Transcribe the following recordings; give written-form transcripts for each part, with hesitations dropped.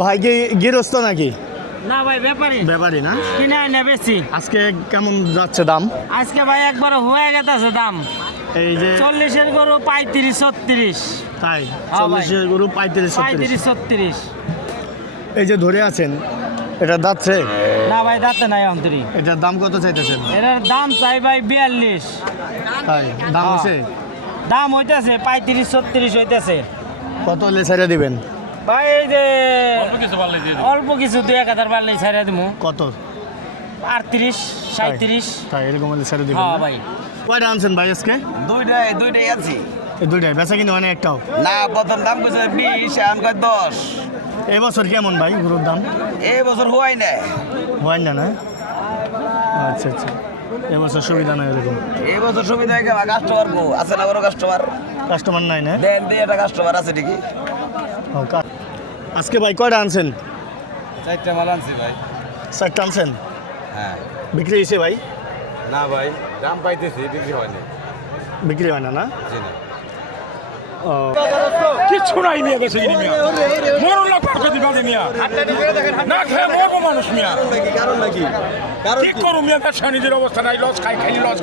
ভাই কি গৃহস্থ নাকি? না ভাই ব্যাপারী। ব্যাপারী না? কিনে আনে বেশি। আজকে কেমন যাচ্ছে দাম? আজকে ভাই একবার হয়ে গেছে দাম। এই যে 40-এর গরু 35-36। তাই হ্যাঁ ভাই। 40 গরু 35-36। 35-36। এই যে ধরে আছেন, এটা দাচ্ছে? না ভাই দাঁতে নাই অন্তরি। এটার দাম কত চাইতেছেন? এটার দাম চাই ভাই 42। তাই দাম হ্যাঁ। আছে? দাম হইতেছে 35-36 হইতেছে। কত হলে ছেড়ে দিবেন? ভাই এই যে অল্প কিছু 2-1000 বাড়লেই ছেড়ে দিমু। কত? 38-37। তাই এরকম হলে ছেড়ে দিবেন হ্যাঁ না? ভাই। কয়টা আনছেন ভাই আজকে? দুইটাই আছি। এই দুইটাই বেচা কিনে হয় না একটাও? না, প্রথম দাম কইছে 20, এখন কয় 10। এই বছর কেমন ভাই গরুর দাম? এই বছর হওয়াই না। হয় না না? আচ্ছা আচ্ছা, এবছর সুবিধা নাই এরকম? এই বছর সুবিধা হয়ে গেল, কাস্টমার গো আছে না, বড় কাস্টমার কাস্টমার নাই না? দেন দিয়ে একটা কাস্টমার আছে ঠিকই। ও, আজকে ভাই কয়টা আনছেন? 4টা মাল আনছি ভাই। 4টা আনছেন? হ্যাঁ। বিক্রি হয়েছে ভাই? না ভাই, দাম পাইতেছি, বিক্রি হয়নি। বিক্রি হয় না না? জি না। ও, কিচ্ছু নাই মিয়া বেশি মিয়া মরণ লোক পাঠা দিবা দে মিয়া না খেয়ে মরবো মানুষ মিয়া কারণ নাকি? কি করু মিয়া ব্যবসা নিজের অবস্থা নাই লস খাই খালি লস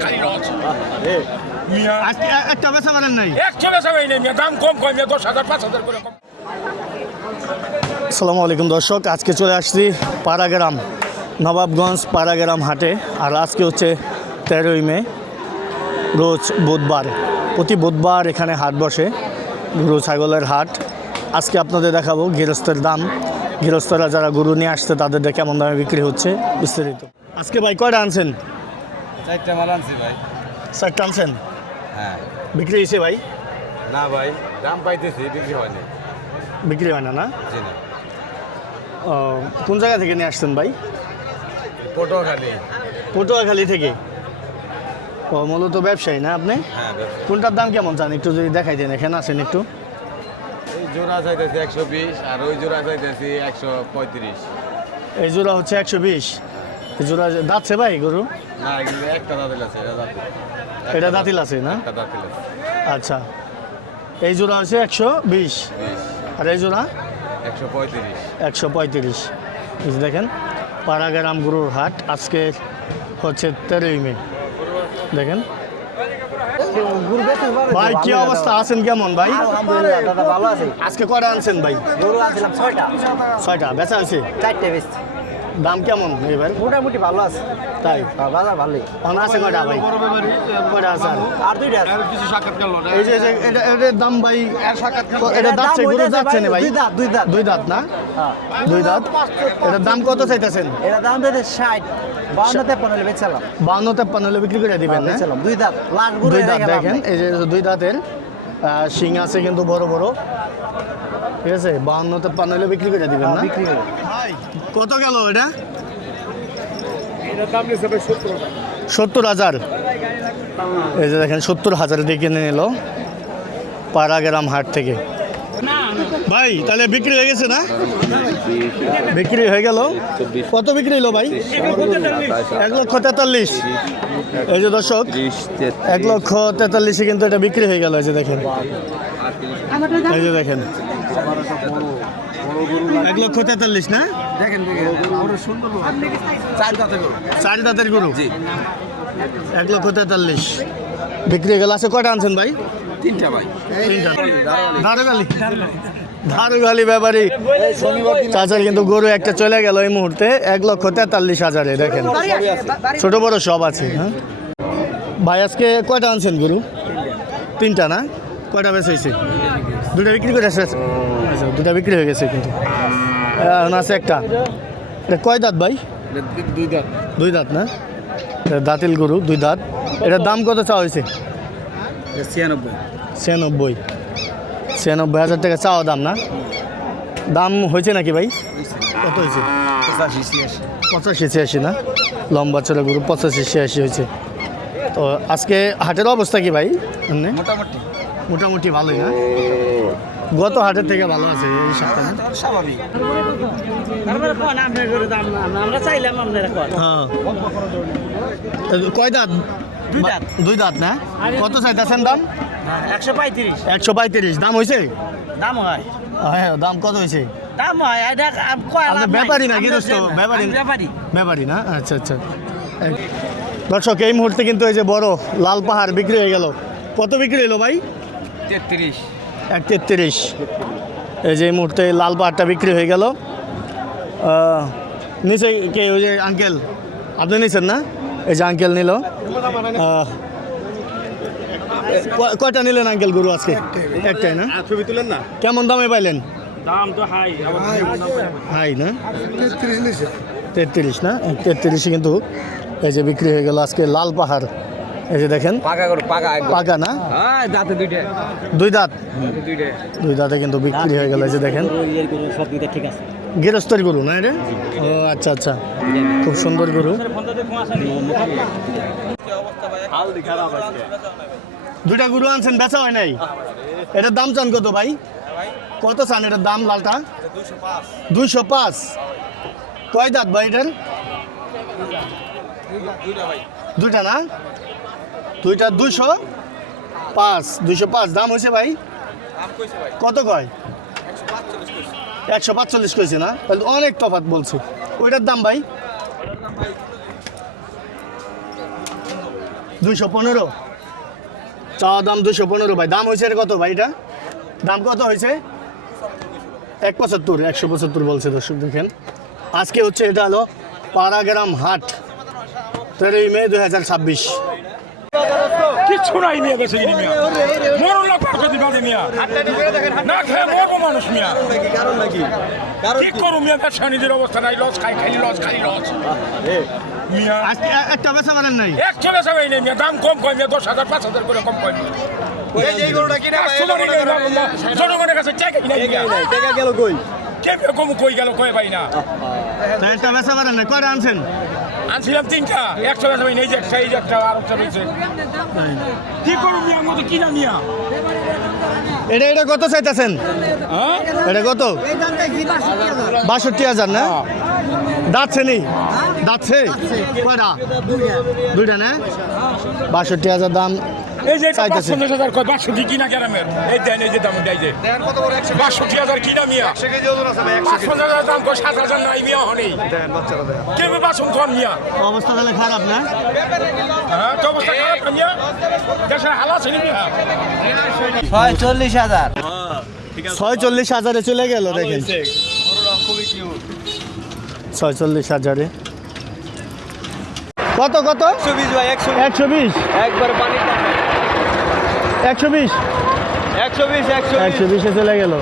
মিয়া আজকে একটা বেচা পারেন নাই? একশো বেচা পাই নাই মিয়া দাম কম কম মিয়া 10,000 5,000 করে কম। আসসালামু আলাইকুম দর্শক, আজকে চলে আসছি পাড়াগ্রাম, নবাবগঞ্জ পাড়াগ্রাম হাটে। আর আজকে হচ্ছে 13ই মে, রোজ বুধবার। প্রতি বুধবার এখানে হাট বসে, গরু ছাগলের হাট। আজকে আপনাদের দেখাবো গৃহস্থের দাম, গৃহস্থরা যারা গরু নিয়ে আসছে তাদের কেমন দামে বিক্রি হচ্ছে বিস্তারিত। আজকে ভাই কয়টা আনছেন? 4টা মাল আনছি ভাই। 4টা আনছেন? হ্যাঁ। বিক্রি হয়েছে ভাই? না ভাই, দাম পাইতেছি, বিক্রি হয়নি। বিক্রি হয় না না? জি না। ও, কোন জায়গা থেকে নিয়ে আসছেন ভাই? পটুয়াখালী। পটুয়াখালী থেকে? ও, মূলত ব্যবসায়ী না আপনি? হ্যাঁ। কোনটার দাম কেমন চান একটু যদি দেখাই দেন, এখানে আসেন একটু। এই জোড়া চাইতেছি 120, আর ওই জোড়া চাইতেছি 135। এই জোড়া হচ্ছে 120। এই জোড়া দাঁতছে ভাই গরু? না, এগুলো একটা দাঁতিল আছে, এটা দাঁতিল। এটা দাঁতিল আছে না? একটা দাঁতিল আছে। আচ্ছা, এই জোড়া হচ্ছে 120, 20, আর এই জোড়া 135। 135। এই যে দেখেন পাড়াগ্রাম গরুর হাট, আজকে হচ্ছে 13ই মে। দেখেন ভাই কি অবস্থা, আছেন কেমন ভাই? আলহামদুলিল্লাহ দাদা ভালো আছি। আজকে কয়টা আনছেন ভাই? গরু আনছিলাম 6টা। 6টা বেচা হয়েছে? 4টে বেশ দাম কেমন এবার? মোটামুটি ভালো আছে। তাই বাজার ভালোই। এখন আছে কয়টা ভাই? কয়টা আছে আর? আর 2টা আছে। এই যে এটার দাম ভাই, এটা দাঁতছে গরু যাচ্ছে না ভাই? দুই দাঁত, দুই দাঁত। দুই দাঁত না? হ্যাঁ। দুই দাঁত। এটার দাম কত চাইতেছেন? এটা দাম দিতে 60, 52-53 হলে বেচলাম। 52-53 হলে বিক্রি করে দিবেন না? বেচলাম দুই দাঁত। লাস্ট গরু দুই হয়ে দাঁত গেল দেখেন, এই যে দুই দাঁতের শিং আছে কিন্তু বড় বড়, ঠিক আছে? 52-53 হলে বিক্রি করে দিবেন না? বিক্রি করে। ভাই কত গেল এটা? এটার দাম নিছে ভাই 70,000। এই যে দেখেন 70,000 দিয়ে কিনে নিল পাড়াগ্রাম হাট থেকে। ভাই তাহলে বিক্রি হয়ে গেছে না? বিক্রি হয়ে গেল। কত বিক্রি হলো ভাই? 1,43,000। এই যে দর্শক 1,43,000 কিন্তু এটা বিক্রি হয়ে গেল। এই যে দেখেন, এই যে দেখেন 1,43,000 না? চার দাঁতের গরু 1,43,000 বিক্রি হয়ে গেল। আছে কয়টা আনছেন ভাই? 3টা ভাই। ধারুগালি ব্যাপারী চাচার কিন্তু গরু একটা চলে গেল এই মুহূর্তে 1,43,000। দেখেন ছোট বড় সব আছে। হ্যাঁ ভাই আজকে কয়টা আনছেন গরু? 3টা না? কয়টা বেচেছে? 2টা বিক্রি করে আসছে? আচ্ছা, 2টা বিক্রি হয়ে গেছে কিন্তু এখন আছে একটা। এটা কয় দাঁত ভাই? 2 দাঁত। 2 দাঁত না? এটা দাঁতিল গরু 2 দাঁত। এটার দাম কত চাওয়া হয়েছে? 96। 96,000 টাকা চাওয়া দাম না? দাম হয়েছে নাকি ভাই? কত হয়েছে? 85-86 না? লম্বা চড়া গরু 85-86 হয়েছে। তো আজকে হাটের অবস্থা কি ভাই? এমনি মোটামুটি মোটামুটি ভালোই না? গত হাটের থেকে ভালো আছে এই সপ্তাহে? স্বাভাবিক। তারপরে কোন আপনার গরু দাম না, আমরা চাইলাম আপনারা কোন। হ্যাঁ। কয় দাঁত? 2 দাঁত। 2 দাঁত না? কত চাইতেছেন দাম? 135। 135। দাম হয়েছে? দাম হয়। হ্যাঁ, দাম কত হয়েছে? দাম হয় এটা কয় আপনি লাভ নাই। ব্যাপারী না আমি গৃহস্থ? আমি ব্যাপারী? ব্যাপারী ব্যাপারী না, আচ্ছা আচ্ছা। দর্শক এই মুহূর্তে কিন্তু এই যে বড় লাল পাহাড় বিক্রি হয়ে গেল। কত বিক্রি হলো ভাই? 33। 1.33। এই যে এই মুহূর্তে লাল পাহাড়টা বিক্রি হয়ে গেল। নিচে কে ওই যে আঙ্কেল আপনি নিছেন না? এই যে আঙ্কেল নিল। কয়টা নিলেন আঙ্কেল গরু আজকে? একটাই না? ছবি তুলেন না। কেমন দামে পাইলেন? দাম তো হাই হাই না? 33 না? 33 কিন্তু এই যে বিক্রি হয়ে গেল আজকে লাল পাহাড়। এই যে দেখেন পাকা করো পাকা একদম। পাকা না? হ্যাঁ দাঁতে দুইটা। দুই দাঁত? দুইটা। দুই দাঁতে কিন্তু বিক্রি হয়ে গেল। এই যে দেখেন সব দিকে ঠিক আছে গৃহস্থের গরু না এটা? ও আচ্ছা আচ্ছা, খুব সুন্দর গরু। দুইটা গরু আনছেন, বেচা হয় নাই? এটার দাম চান কত ভাই? কত চান এটার দাম লালটা? 205। কয় দাঁত ভাই এটার? দুইটা না? দুইটা 205। 205 দাম হয়েছে ভাই? কত কয়? 145 কইছে না? তাহলে অনেক তফাৎ বলছে। ওইটার দাম ভাই? 215। চাওয়া দাম 215 ভাই। দাম হয়েছে কত ভাই এটা? দাম কত হয়েছে? 175। 175 বলছে দর্শক দেখেন। আজকে হচ্ছে এটা হলো পাড়াগ্রাম হাট, 13 মে 2026। কিচ্ছু নাই মিয়া বেশি মিয়া মরণ লোক পার করে দিবে মিয়া না খেয়ে মরবো মানুষ মিয়া কি করু মিয়া ব্যবসা নিজের অবস্থা নাই লস খাই খালি লস মিয়া আজকে একটা বেচা পারেন নাই? একশো বেচা পাই নাই মিয়া দাম কম কয় মিয়া 10,000 5,000 করে কম কয় মিয়া এই গরুটা কিনা ভাই? জনগণের কাছে টাকাই নাই মিয়া টাকা গেল কই? কেমনে কম কই গেল কয় ভাই না তা একটা বেচা পারেন নাই? কয়টা আনছেন? আনছিলাম 3টা 100 বেচা পাই নাই এই যে একটা আর একটা রয়েছে কি করু মিয়া মতো কিনা মিয়া এটা এটা কত চাইতেছেন? হ্যাঁ এটা কত? 62,000 না? দাঁতছে নি? দাঁতছে কয়টা? দুইটা না? 62,000 দাম এই যে চাইতেছে। 55,000 কয় 62 কিনা গ্রামের এই দেন এই যে দাম দেয় যে দেন কত করে? 62,000 কিনা মিয়া 100 কেজি ওজন আছে ভাই। 55,000 দাম কয় 7,000 নাই মিয়া হনি দেন বাচ্চারা দেন। কেমনে বাসন কোন মিয়া অবস্থা তাহলে খারাপ না? হ্যাঁ তো অবস্থা খারাপ না মিয়া দেশের হালা ছিল মিয়া 46,000। 46,000-এ চলে গেল দেখেন। 46,000-এ কত কত? 120 ভাই 120। 120। একবার পানি 120। 120 120-এ চলে গেল।